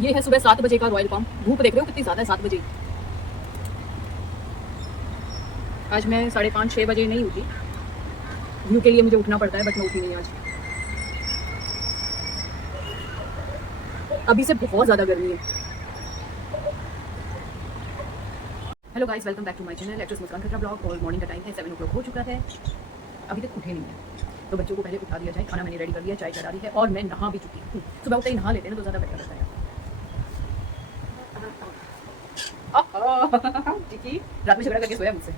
ये है सुबह 7 बजे का रॉयल पंप। धूप देख रहे हो कितनी ज़्यादा है 7 बजे। आज मैं 5:30-6 बजे नहीं उठी। व्यू के लिए मुझे उठना पड़ता है, बट मैं उठी नहीं आज। अभी से बहुत ज़्यादा गर्मी है। Hello guys, welcome back to my channel actress Muskan खतरा ब्लॉग। और मॉर्निंग का टाइम है 7 o'clock हो चुका है। अभी तक उठे नहीं है, तो बच्चों को पहले उठा दिया जाए। खाना मैंने रेडी कर लिया, चाय चढ़ा दी है और मैं नहा भी चुकी हूँ। सुबह उठते ही नहा लेते हैं ना तो ज़्यादा बेटर रहता है। चिकी रात में झगड़ा करके सोया मुझसे।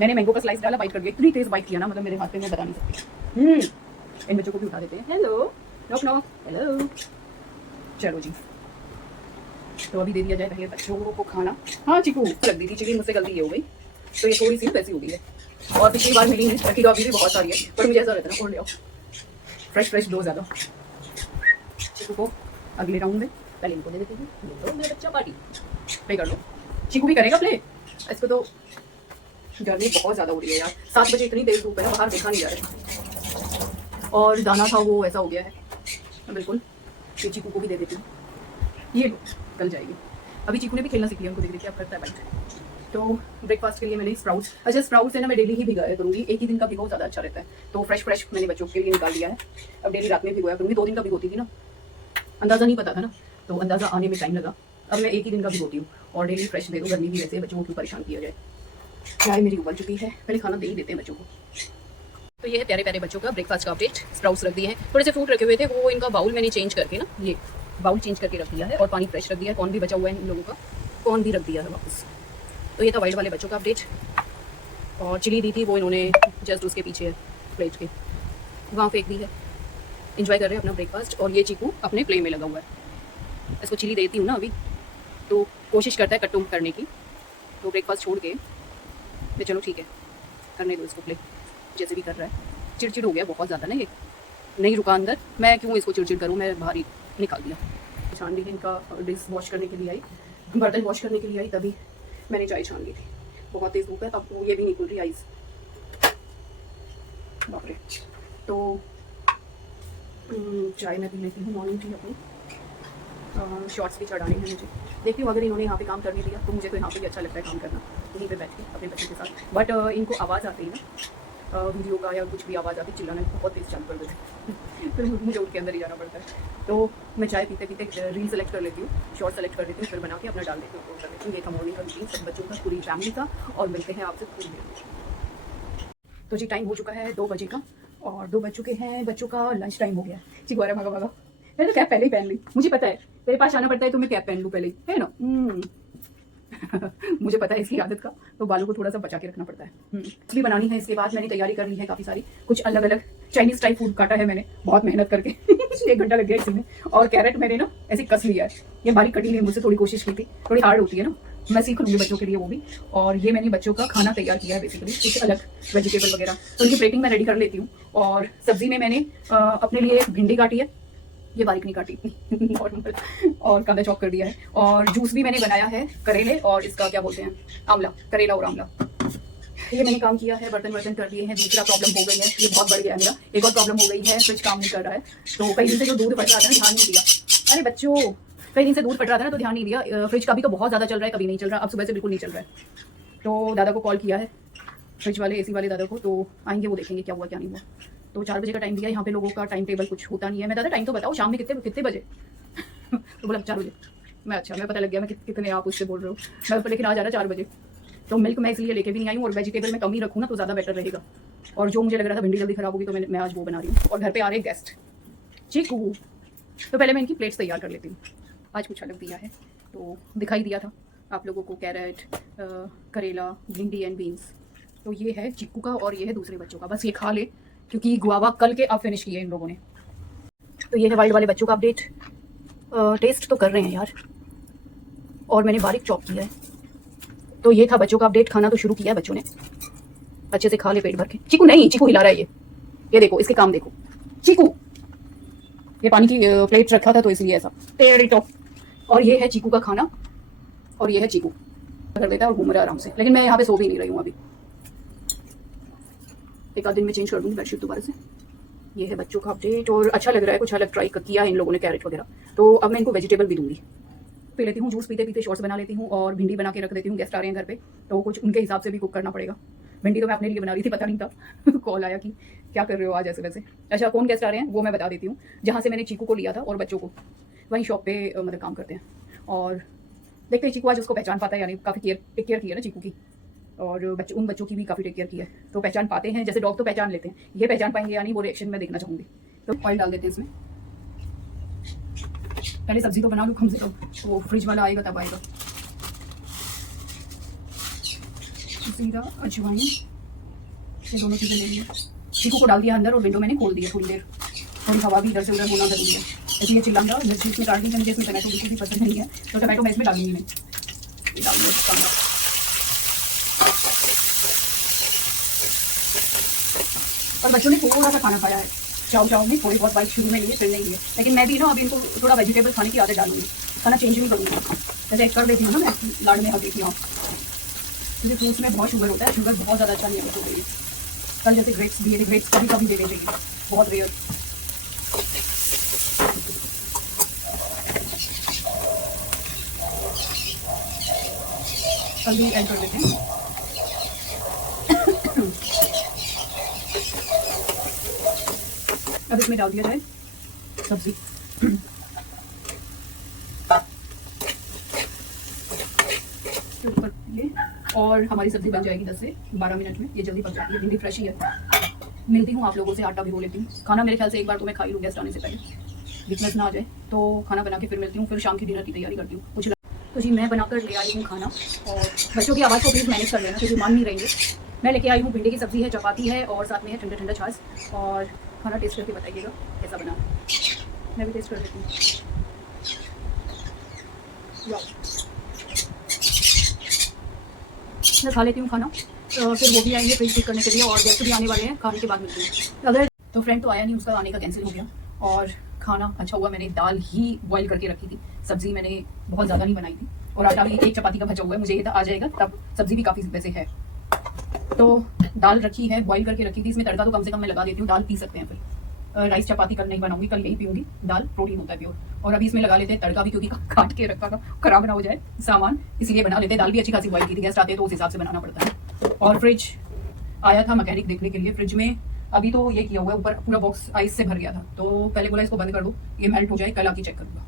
मैंने मैंगो का स्लाइस डाला, बाइट कर दिया। इतनी तेज बाइट किया ना, मतलब मेरे हाथ पे मैं बता नहीं सकती। इन बच्चों को भी उठा देते हैं। Hello knock knock, hello. चलो जी, तो अभी दे दिया जाए पहले बच्चों को खाना। हाँ चिकू लग दी थी, चिकी मुझसे गलती ये हो गई, तो ये थोड़ी सी वैसी हो गई है। और पिछली बार मिली नहीं, रखी तो अभी भी बहुत सारी है, पर मुझे ऐसा रहता है ना, और ले आओ फ्रेश दो ज़्यादा। चिकू को अगले राउंड में पहले इनको दे देते हैं। तो मेरा बच्चा पार्टी प्ले कर लो। चिकू भी करेगा प्ले। इसको तो गर्मी बहुत ज़्यादा हो रही है यार। 7 बजे इतनी तेज धूप है ना, बाहर देखा नहीं जा रहा। और दाना था वो ऐसा हो गया है बिल्कुल। ये चीकू को भी दे देती हूँ, ये कल जाएगी। अभी चीकू ने भी खेलना सीख लिया, उनको देख देखिए अब करता है बाइट। तो ब्रेकफास्ट के लिए मैंने स्प्राउट्स, अच्छा स्प्राउट्स है ना, मैं डेली ही भिगाया करूँगी। एक ही दिन का भिगो ज़्यादा अच्छा रहता है। तो फ्रेश मैंने बच्चों के लिए निकाल लिया है। अब डेली रात में भिगोया करूँगी। 2 दिन का भिगोती थी ना, अंदाज़ा नहीं पता था ना, तो अंदाज़ा आने में टाइम लगा। अब मैं एक ही दिन का भिगोती हूँ और डेली फ्रेश दे दो। गर्मी भी वैसे बच्चों को क्यों परेशान किया जाए। चाय मेरी उबल चुकी है, पहले खाना दे ही देते हैं बच्चों को। तो ये है प्यारे प्यारे बच्चों का ब्रेकफास्ट का अपडेट। स्प्राउट्स रख दिए हैं, थोड़े से फ्रूट रखे हुए थे, वो इनका बाउल मैंने चेंज करके ना, ये बाउल चेंज करके रख दिया है। और पानी फ्रेश रख दिया है। कॉर्न भी बचा हुआ है इन लोगों का, कॉर्न भी रख दिया है वापस। तो ये था वाइट वाले बच्चों का अपडेट। और चिली दी थी, वो इन्होंने जस्ट उसके पीछे प्लेट के वहाँ फेंक दी है। इंजॉय कर रहे हैं अपना ब्रेकफास्ट। और ये चीकू अपने प्ले में लगा हुआ है। इसको चिली देती हूँ ना अभी, तो कोशिश करता है कट्टू करने की। तो ब्रेकफास्ट छोड़ के मैं चलो ठीक है करने दो इसको प्ले, जैसे भी कर रहा है। चिड़चिड़ हो गया बहुत ज़्यादा ना, ये नहीं रुका अंदर। मैं क्यों इसको चिड़चिड़ करूँ, मैं बाहर ही निकाल दिया। छान ली इनका डिश वॉश करने के लिए आई, बर्तन वॉश करने के लिए आई, तभी मैंने चाय छान ली थी। बहुत तेज़ धूप है, अब ये भी नहीं खुल रही आइज़, बाप रे। तो चाय मैं पी लेती हूँ, मॉर्निंग टी अपनी। शॉर्ट्स भी चढ़ाने हैं मुझे। देखती हूँ अगर इन्होंने यहाँ पे काम करने दिया तो मुझे तो यहाँ पे भी अच्छा लगता है काम करना, यहीं पे बैठ के अपने बच्चों के साथ। बट इनको आवाज़ आती है ना, वीडियो का या कुछ भी आवाज़ आती, चिल्लाना बहुत तेज़ चालू कर देते फिर मुझे उनके अंदर ही जाना पड़ता है। तो मैं चाय पीते पीते रील सेलेक्ट कर लेती हूँ, शॉर्ट सेलेक्ट कर देती हूँ, फिर बना के अपना डाल देती हूँ, अपलोड कर देती हूँ। ये था मॉर्निंग का रूटीन सब बच्चों का, पूरी फैमिली का। और मिलते हैं आपसे थोड़ी देर में। तो जी टाइम हो चुका है 2 बजे का, और 2 बज चुके हैं, बच्चों का लंच टाइम हो गया। चिकवारा भागा भागा, मैंने तो कैप पहले ही पहन ली। मुझे पता है तेरे पास आना पड़ता है तो मैं कैप पहन लूँ पहले ही, है ना। मुझे पता है इसकी आदत का, तो बालों को थोड़ा सा बचा के रखना पड़ता है। भी बनानी है। इसके बाद मैंने तैयारी कर ली है काफ़ी सारी, कुछ अलग अलग चाइनीज़ टाइप फूड काटा है मैंने बहुत मेहनत करके। 1 घंटा लग गया इसमें। और कैरेट मैंने ना ऐसे कस लिया है, ये बारीक कटी नहीं, मुझसे थोड़ी कोशिश की थी, थोड़ी हार्ड होती है ना, मैं सीख लूँगी बच्चों के लिए वो भी। और ये मैंने बच्चों का खाना तैयार किया है बेसिकली, कुछ अलग वेजिटेबल वगैरह, तो उनकी प्लेटिंग मैं रेडी कर लेती हूँ। और सब्जी में मैंने अपने लिए भिंडी काटी है, ये बारीक नहीं काटी नॉर्मल, और कांदा चॉप कर दिया है। और जूस भी मैंने बनाया है करेले और इसका क्या बोलते हैं, आंवला, करेला और आंवला। ये मैंने काम किया है, बर्तन वर्तन कर दिए हैं। दूसरा प्रॉब्लम हो गई है, ये बहुत बढ़ गया है मेरा। एक और प्रॉब्लम हो गई है, फ्रिज काम नहीं कर रहा है। तो कई दिन से जो दूध फट रहा था ना, ध्यान नहीं दिया। अरे बच्चों, कई दिन से दूध फट रहा था ना, तो ध्यान नहीं दिया। फ्रिज का भी तो बहुत ज़्यादा चल रहा है, कभी नहीं चल रहा। अब सुबह से बिल्कुल नहीं चल रहा है। तो दादा को कॉल किया है, फ्रिज वाले एसी वाले दादा को, तो आएंगे, वो देखेंगे क्या हुआ क्या नहीं हुआ। तो 4 बजे का टाइम दिया। यहाँ पे लोगों का टाइम टेबल कुछ होता नहीं है। मैं दादा टाइम तो बताओ, शाम में कितने बजे। तो बोला 4 बजे। मैं अच्छा, मैं पता लग गया मैं कितने आप उससे बोल रहे हो। मैं तो लेकिन आ जा रहा 4 बजे। तो मिल्क मैं इसलिए लेके भी नहीं आई हूँ, और वेजिटेबल में कम ही रखूँ ना तो ज़्यादा बेटर रहेगा। और जो मुझे लग रहा था भिंडी जल्दी खराब होगी, तो मैं आज वो बना रही हूँ। और घर पे आ रहे गेस्ट चीकू, तो पहले मैं इनकी प्लेट्स तैयार कर लेती हूँ। आज कुछ अलग दिया है, तो दिखाई दिया था आप लोगों को, कैरेट, करेला, भिंडी एंड बीन्स। तो ये है चिक्कू का और ये है दूसरे बच्चों का। बस ये खा ले, क्योंकि गुआवा कल के अब फिनिश किए इन लोगों ने। तो ये है वाइल्ड वाले बच्चों का अपडेट। टेस्ट तो कर रहे हैं यार, और मैंने बारीक चॉप किया है। तो ये था बच्चों का अपडेट। खाना तो शुरू किया है बच्चों ने, अच्छे से खा ले पेट भर के। चिकू नहीं, चिकू हिला रहा है ये देखो, इसके काम देखो। चिकू, ये पानी की प्लेट रखा था तो इसलिए ऐसा टेढ़ी टॉप। और ये है चीकू का खाना, और ये है चीकू कर देता है और घूम रहा है आराम से। लेकिन मैं यहाँ पे सो भी नहीं रही हूँ अभी, एक आध दिन में चेंज कर दूँगी बेडशीट दोबारा से। ये है बच्चों का अपडेट और अच्छा लग रहा है, कुछ अलग ट्राई किया है इन लोगों ने कैरेट वगैरह। तो अब मैं इनको वेजिटेबल भी दूंगी। पी लेती हूँ जूस, पीते पीते शॉर्ट्स बना लेती हूँ और भिंडी बना के रख देती हूँ। गेस्ट आ रहे हैं घर पे तो कुछ उनके हिसाब से भी कुक करना पड़ेगा। भिंडी तो मैं अपने लिए बना रही थी, पता नहीं था कॉल आया कि क्या कर रहे हो आज ऐसे वैसे। अच्छा, कौन गेस्ट आ रहे हैं वो मैं बता देती हूँ। जहाँ से मैंने चीकू को लिया था और बच्चों को, वहीं शॉप पे मतलब काम करते हैं। और देखते हैं चीकू आज उसको पहचान पाता है, यानी काफ़ी टेक केयर की है ना चीकू की, और उन बच्चों की भी काफ़ी टेक केयर की है, तो पहचान पाते हैं। जैसे डॉग तो पहचान लेते हैं, ये पहचान पाएंगे यानी वो रिएक्शन में देखना चाहूँगी। तो ऑयल डाल देते हैं इसमें। पहले सब्जी तो बना लूँ कम से कम, तो वो फ्रिज वाला आएगा तब आएगा। जीरा, अजवाइन, ये दोनों चीज़ें ले ली। चीकू को डाल दिया अंदर और विंडो मैंने खोल दिया थोड़ी देर। थोड़ी हवा भी इधर से उधर होना जरूरी है। ऐसे ये चिल्लाऊंगा, मिर्ची इसमें काट दी, मुझे इसमें टमाटो बिल्कुल भी पसंद नहीं है, तो टमाटो मैं इसमें डालूंगी नहीं। डाल दिया और बच्चों ने थोड़ा सा खाना खाया है, चाव चाव में थोड़ी बहुत बाइट शुरू में लिए, फिर नहीं लिए। लेकिन मैं भी ना अभी इनको थोड़ा वेजिटेबल खाने की आदत डालूंगी, खाना चेंज नहीं करूँगी। जैसे एक कर देती हूँ ना मैं लाड़ में, हल्दी हूँ क्योंकि फ्रूट्स में बहुत शुगर होता है, शुगर बहुत ज़्यादा अच्छा नहीं है बच्चों के लिए। कल जैसे ग्रेप्स दिए थे, ग्रेप्स कभी कभी देने चाहिए, बहुत रेयर। हल्दी ऐड कर देते हैं। अब इसमें डाल दिया जाए सब्जी। ये और हमारी सब्जी बन जाएगी 10 से 12 मिनट में। ये जल्दी पक जाती है, भिंडी फ्रेश ही है। मिलती हूँ आप लोगों से, आटा भिगो लेती हूँ। खाना मेरे ख्याल से एक बार तो मैं खा ही लूँ गेस्ट आने से पहले, वीकनेस ना आ जाए। तो खाना बना के फिर मिलती हूँ, फिर शाम की डिनर की तैयारी करती हूँ। कुछ तो जी मैं बनाकर ले आई हूँ खाना, और बच्चों की आवाज़ को प्लीज़ मैनेज कर लेना क्योंकि मान नहीं रहेंगे। मैं लेके आई हूँ भिंडी की सब्जी है, चपाती है और साथ में है ठंडा ठंडा छाछ। और खाना टेस्ट करके बताइएगा कैसा बना। मैं भी टेस्ट कर देती हूँ। मैं खा लेती हूँ खाना, तो फिर वो भी आएंगे फ्रिज चेक करने के लिए और गेस्ट भी आने वाले हैं, खाने के बाद मिलते हैं। अगर तो फ्रेंड तो आया नहीं, उसका आने का कैंसिल हो गया। और खाना अच्छा हुआ, मैंने दाल ही बॉईल करके रखी थी, सब्जी मैंने बहुत ज़्यादा नहीं बनाई थी, और आटा भी एक चपाती का बचा हुआ है। मुझे ये था आ जाएगा, तब सब्जी भी काफ़ी वैसे है। तो दाल रखी है, बॉईल करके रखी थी, इसमें तड़का तो कम से कम मैं लगा देती हूँ। दाल पी सकते हैं फिर, राइस चपाती कल नहीं बनाऊंगी, कल यही पीऊंगी। दाल प्रोटीन होता है प्योर। और अभी इसमें लगा लेते हैं तड़का भी, क्योंकि काट के रखा था खराब ना हो जाए सामान, इसलिए बना लेते हैं। दाल भी अच्छी खासी बॉईल की थी, गेस्ट आते हैं तो उस हिसाब से बनाना पड़ता है। और फ्रिज आया था मैकेनिक देखने के लिए, फ्रिज में अभी तो ये किया हुआ है, ऊपर पूरा बॉक्स आइस से भर गया था, तो पहले बोला इसको बंद कर दो, ये मेल्ट हो जाए, कल आके चेक करूंगा।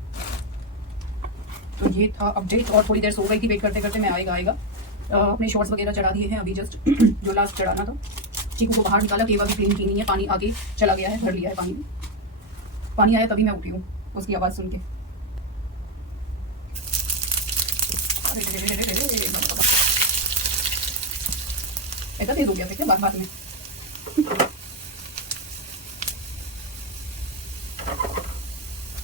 तो ये था अपडेट। और थोड़ी देर सो गई थी, वेट करते करते मैं आएगा। अपने शॉर्ट्स वगैरह चढ़ा दिए हैं अभी जस्ट जो लास्ट चढ़ाना था। चीकू को बाहर निकाला, केवा भी क्लीन की नहीं है, पानी आगे चला गया है, भर लिया है पानी भी। पानी आया तभी मैं उठी हूँ उसकी आवाज़ सुन के। ऐसा तेज हो गया था बात बात में।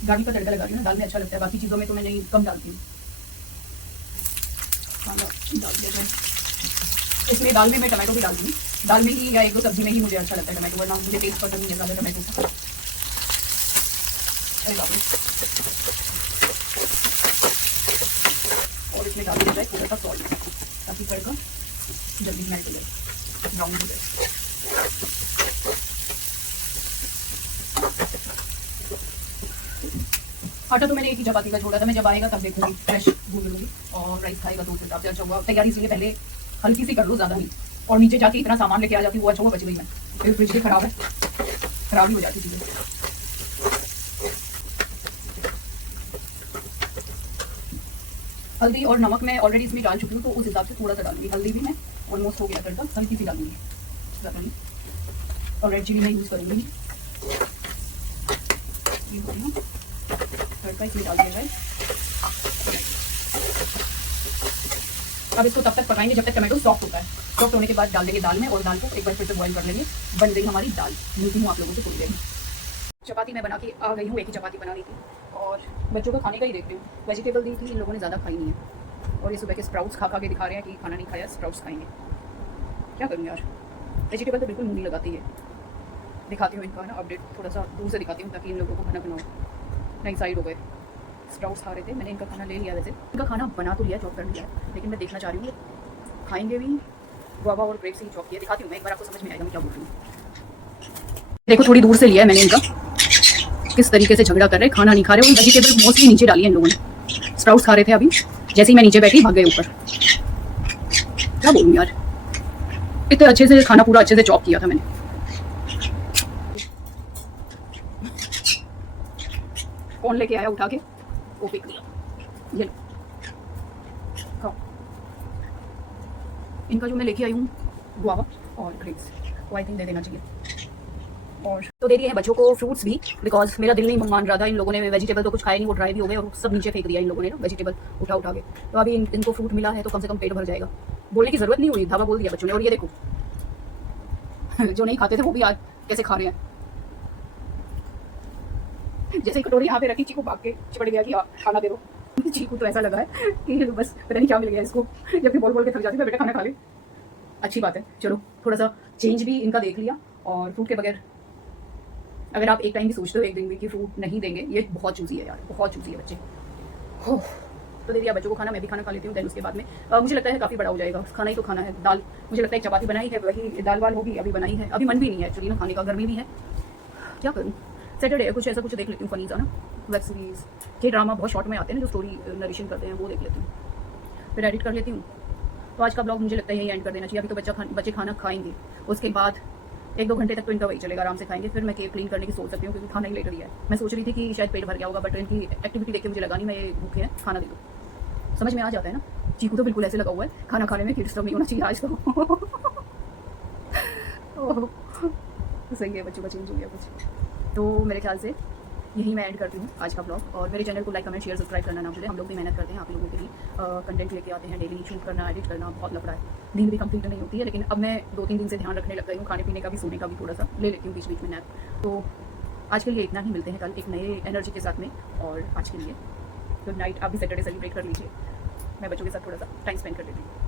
गाड़ी का तड़का लगा रही हूँ ना, दाल में अच्छा लगता है, बाकी चीज़ों में तो मैंने कम डालती हूँ। डाल दिया जाए इसलिए, दाल में मैं टमाटो भी डाल दूँगी। दाल में ही या एक दो सब्जी में ही मुझे अच्छा लगता है टमाटो, वरना मुझे टेस्ट पसंद नहीं है ज़्यादा टमाटो का। और इसमें डाल दिया जाए थोड़ा सा सॉल्ट, ताकि तड़का जल्दी मेल्ट हो जाए, ब्राउन हो जाए। आटा तो मैंने एक ही चपाती का छोड़ा था, मैं जब आएगा तब देखूंगी, फ्रेश भून लूँगी। और राइस खाएगा तो उस हिसाब से अच्छा हुआ। तैयारी इसलिए पहले हल्की सी कर लो, ज़्यादा नहीं। और नीचे जाके इतना सामान लेके आ जाती हूँ, वो अच्छा हुआ बच गई मैं, फिर फ्रिज से खराब है, खराब ही हो जाती चीज़ें। हल्दी और नमक मैं ऑलरेडी इसमें डाल चुकी हूँ, तो उस हिसाब से थोड़ा सा डालूंगी। हल्दी भी मैं ऑलमोस्ट हो गया तड़का, हल्की सी डालूंगी, ज़्यादा नहीं। और रेड चिली मैं यूज़ करूँगी। ये हो गया तड़का, इसमें डाल दिया जाए। अब इसको तब तक पकाएंगे जब तक टमाटो सॉफ्ट होता है। सॉफ्ट होने के बाद डाल देंगे दाल में, और दाल को एक बार फिर से बॉईल कर लेंगे। बन गई हमारी दाल। मिलती हूँ आप लोगों से थोड़ी देर में। चपाती मैं बना के आ गई हूँ, एक ही चपाती बना ली थी, और बच्चों को खाने का ही देखती हूँ। वेजिटेबल दी थी, इन लोगों ने ज़्यादा खाई नहीं है, और ये सुबह के स्प्राउट्स खा के दिखा रहे हैं कि खाना नहीं खाया, स्प्राउट्स खाएंगे। क्या करूँ यार, वेजिटेबल तो बिल्कुल मुँह नहीं लगाती है। दिखाती हूँ इनका ना अपडेट, थोड़ा सा दूर से दिखाती हूँ ताकि इन लोगों को खाना बनाओ। नहीं साइड हो गए, स्प्राउट्स खा रहे थे, मैंने इनका खाना ले लिया। वैसे इनका खाना बना तो लिया, चॉप कर लिया, लेकिन मैं देखना चाह रही हूँ खाएंगे भी। गुआवा और ग्रेप्स ही चॉप किया, दिखाती हूँ मैं, एक बार आपको समझ में आएगा मैं क्या बोल रही हूँ। देखो थोड़ी दूर से लिया है मैंने इनका, किस तरीके से झगड़ा कर रहे हैं, खाना नहीं खा रहे। और वेजिटेबल मोस्टली नीचे डाली है इन लोगों ने। स्प्राउट्स खा रहे थे अभी, जैसे ही मैं नीचे बैठी भाग गए ऊपर। क्या बोलूं यार, इतने अच्छे से खाना पूरा अच्छे से चॉप किया था मैंने। कौन लेके आया उठा के, वो फेंक दिया। ये लो खाओ। इनका जो मैं लेके आई हूँ गुआवा और ग्रेप्स, वो आई थिंक दे देना चाहिए। और तो दे दिए हैं बच्चों को फ्रूट्स भी, बिकॉज मेरा दिल नहीं मान रहा था। इन लोगों ने वेजिटेबल तो कुछ खाए नहीं, वो ड्राई भी हो गए और सब नीचे फेंक दिया इन लोगों ने ना वेजिटेबल उठा उठा के। तो अभी इनको फ्रूट मिला है तो कम से कम पेट भर जाएगा। बोलने की जरूरत नहीं हुई, धावा बोल दिया बच्चों ने। और ये देखो जो नहीं खाते थे वो भी आज कैसे खा रहे हैं। जैसे कटोरी यहाँ पे रखी, चीकू भाग के चिपट गया कि खाना दे दो। चीकू तो ऐसा लगा है कि बस पता नहीं क्या मिल गया इसको, जबकि बोल बोल के थक जाती है बेटा खाना खा ले। अच्छी बात है, चलो थोड़ा सा चेंज भी इनका देख लिया। और फ्रूट के बगैर अगर आप एक टाइम भी सोचते हो एक दिन भी कि फ्रूट नहीं देंगे, ये बहुत चूजी है यार, बहुत चूजी है बच्चे। हो तो दे दिया बच्चों को खाना, मैं भी खाना खा लेती हूँ। देन उसके बाद में मुझे लगता है काफ़ी बड़ा हो जाएगा, खाना ही तो खाना है। दाल मुझे लगता है एक चपाती बनाई है, वही दाल वाल होगी, अभी बनाई है। अभी मन भी नहीं है एक्चुअली ना खाने का, गर्मी भी है, क्या करूँ। सैटरडे कुछ ऐसा कुछ देख लेती हूँ फनी सा ना, वेब सीरीज़ के ड्रामा बहुत शॉर्ट में आते हैं ना, जो स्टोरी नरेशन करते हैं, वो देख लेती हूँ, फिर एडिट कर लेती हूँ। तो आज का ब्लॉग मुझे लगता है यही एंड कर देना चाहिए। अभी तो बच्चे खाना खाएंगे, उसके बाद 1-2 घंटे तक तो इनका वही चलेगा, आराम से खाएंगे। फिर मैं केक क्लीन करने की सोच सकती हूँ, क्योंकि खाना ही लेट रही है। मैं सोच रही थी कि शायद पेट भर गया होगा, बट इनकी एक्टिविटी देख के मुझे लगा नहीं मैं ये भूखे हैं, खाना दे दो। समझ में आ जाता है ना। चीकू तो बिल्कुल ऐसे लगा हुआ है खाना खाने में कि डिस्टर्ब नहीं होना चाहिए आज तो। सही है, बच्चों का चेंज हो गया कुछ। तो मेरे ख्याल से यही मैं ऐड करती हूँ आज का ब्लॉग। और मेरे चैनल को लाइक कमेंट शेयर सब्सक्राइब करना ना भूलें। हम लोग भी मेहनत करते हैं आप लोगों के लिए, कंटेंट लेके आते हैं डेली। शूट करना, एडिट करना बहुत लफड़ा है, नींद भी कंप्लीट नहीं होती है। लेकिन अब मैं 2-3 दिन से ध्यान रखने लग गई हूँ, खाने पीने का भी, सोने का भी थोड़ा सा ले लेती हूँ बीच बीच में नैप। तो आज के लिए इतना ही, मिलते हैं कल एक नए एनर्जी के साथ में। और आज के लिए गुड नाइट। आप भी सैटरडे सेलिब्रेट कर लीजिए, मैं बच्चों के साथ थोड़ा सा टाइम स्पेंड कर लेती हूँ।